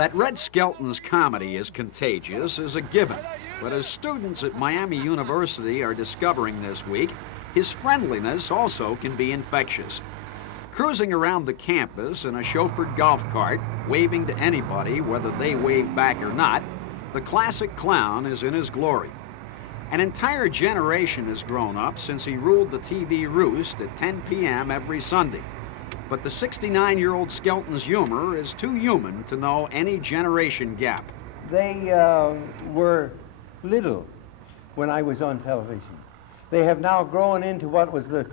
That Red Skelton's comedy is contagious is a given, but as students at Miami University are discovering this week, his friendliness also can be infectious. Cruising around the campus in a chauffeured golf cart, waving to anybody whether they wave back or not, the classic clown is in his glory. An entire generation has grown up since he ruled the TV roost at 10 p.m. every Sunday. But the 69-year-old Skelton's humor is too human to know any generation gap. They were little when I was on television. They have now grown into what was the,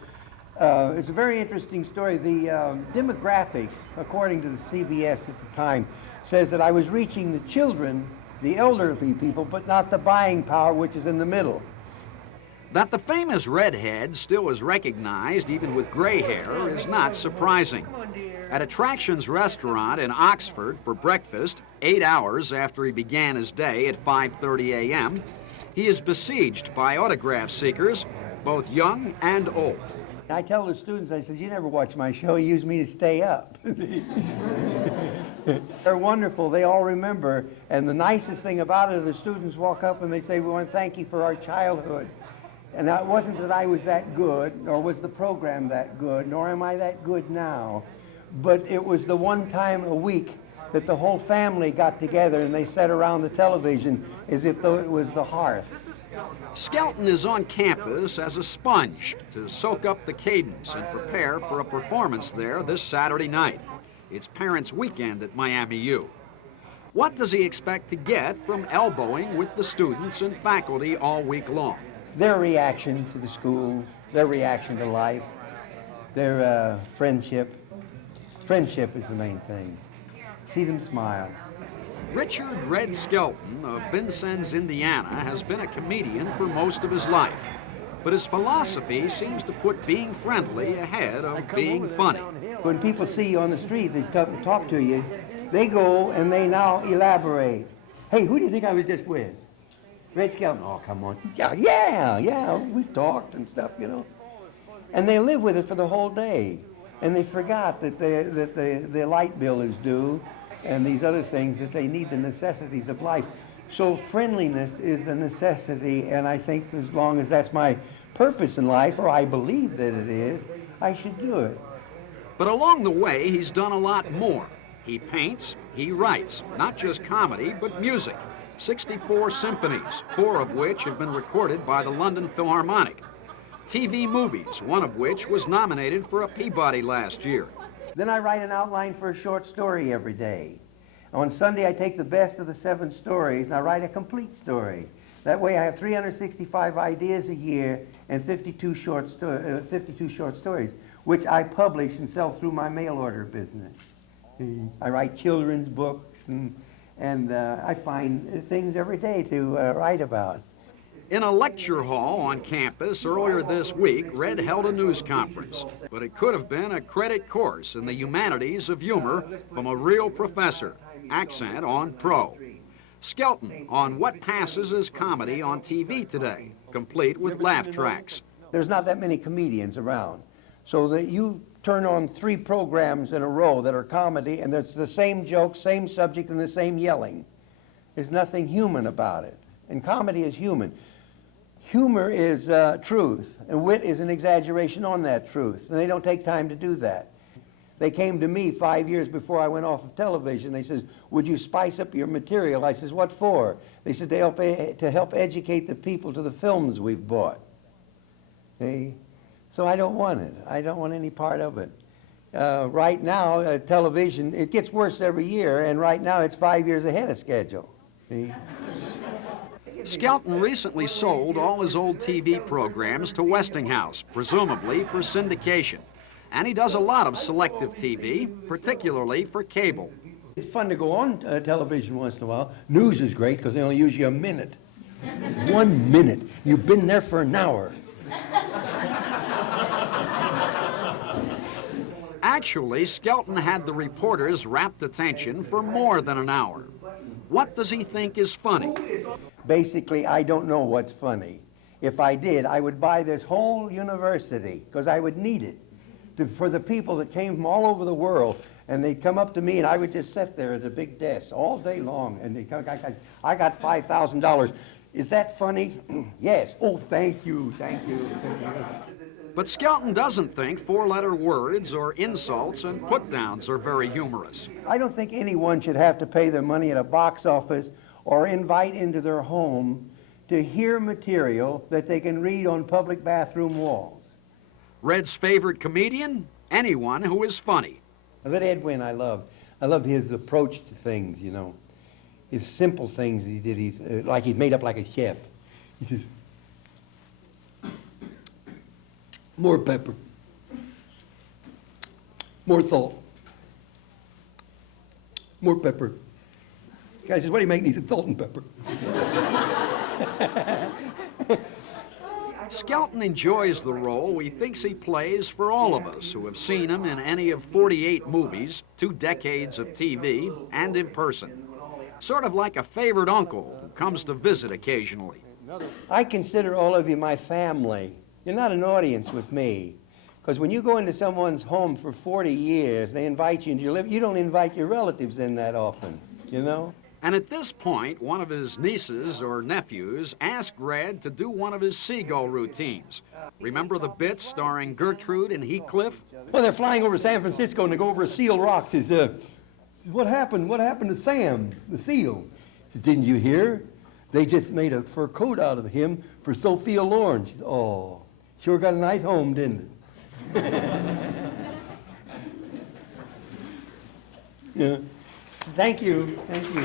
it's a very interesting story. The demographics, according to the CBS at the time, says that I was reaching the children, the elderly people, but not the buying power, which is in the middle. That the famous redhead still is recognized, even with gray hair, is not surprising. At Attractions Restaurant in Oxford for breakfast, 8 hours after he began his day at 5:30 a.m., he is besieged by autograph seekers, both young and old. I tell the students, I said, you never watch my show, you use me to stay up. They're wonderful, they all remember, and the nicest thing about it, the students walk up and they say, we want to thank you for our childhood. And it wasn't that I was that good, nor was the program that good, nor am I that good now, but it was the one time a week that the whole family got together and they sat around the television as if though it was the hearth. Skelton is on campus as a sponge to soak up the cadence and prepare for a performance there this Saturday night. It's Parents' Weekend at Miami U. What does he expect to get from elbowing with the students and faculty all week long? Their reaction to the schools, their reaction to life, their friendship. Friendship is the main thing. See them smile. Richard Red Skelton of Vincennes, Indiana, has been a comedian for most of his life, but his philosophy seems to put being friendly ahead of being funny. When people see you on the street, they talk to you, they go and they now elaborate. Hey, who do you think I was just with? Red Skelton. Oh, come on. Yeah, we talked and stuff, you know. And they live with it for the whole day. And they forgot that the light bill is due and these other things, that they need the necessities of life. So friendliness is a necessity, and I think as long as that's my purpose in life, or I believe that it is, I should do it. But along the way, he's done a lot more. He paints, he writes, not just comedy, but music. 64 symphonies, 4 of which have been recorded by the London Philharmonic. TV movies, one of which was nominated for a Peabody last year. Then I write an outline for a short story every day. On Sunday, I take the best of the 7 stories and I write a complete story. That way I have 365 ideas a year and 52 short stories, which I publish and sell through my mail order business. I write children's books and I find things every day to write about. In a lecture hall on campus earlier this week, Red held a news conference, but it could have been a credit course in the humanities of humor from a real professor, accent on pro. Skelton on what passes as comedy on TV today, complete with laugh tracks. There's not that many comedians around, so that you turn on 3 programs in a row that are comedy and it's the same joke, same subject, and the same yelling. There's nothing human about it, and comedy is human. Humor is truth, and wit is an exaggeration on that truth, and they don't take time to do that. They came to me 5 years before I went off of television. They said, would you spice up your material? I said, what for? They said, to help educate the people to the films we've bought. So I don't want it. I don't want any part of it. Right now, television, it gets worse every year, and right now it's 5 years ahead of schedule. Skelton recently sold all his old TV programs to Westinghouse, presumably for syndication. And he does a lot of selective TV, particularly for cable. It's fun to go on television once in a while. News is great because they only use you a minute. 1 minute. You've been there for an hour. Actually, Skelton had the reporters' rapt attention for more than an hour. What does he think is funny? Basically, I don't know what's funny. If I did, I would buy this whole university because I would need it for the people that came from all over the world. And they'd come up to me, and I would just sit there at a big desk all day long. And they'd come, I got $5,000. Is that funny? Yes. Oh, thank you, thank you, thank you. But Skelton doesn't think four-letter words or insults and put-downs are very humorous. I don't think anyone should have to pay their money at a box office or invite into their home to hear material that they can read on public bathroom walls. Red's favorite comedian? Anyone who is funny. That Edwin I love. I loved his approach to things, you know. His simple things he did. He's like he's made up like a chef. He says, more pepper, more salt, more pepper. The guy says, what do you make? And he said, salt and pepper. Skelton enjoys the role he thinks he plays for all of us who have seen him in any of 48 movies, 2 decades of TV, and in person. Sort of like a favorite uncle who comes to visit occasionally. I consider all of you my family. You're not an audience with me. Because when you go into someone's home for 40 years, they invite you into your living. You don't invite your relatives in that often, you know? And at this point, one of his nieces or nephews asked Red to do one of his seagull routines. Remember the bit starring Gertrude and Heathcliff? Well, they're flying over San Francisco and they go over Seal Rock. Says, what happened? What happened to Sam, the seal? Says, didn't you hear? They just made a fur coat out of him for Sophia Loren. She said, oh, sure got a nice home, didn't it? Yeah. Thank you. Thank you.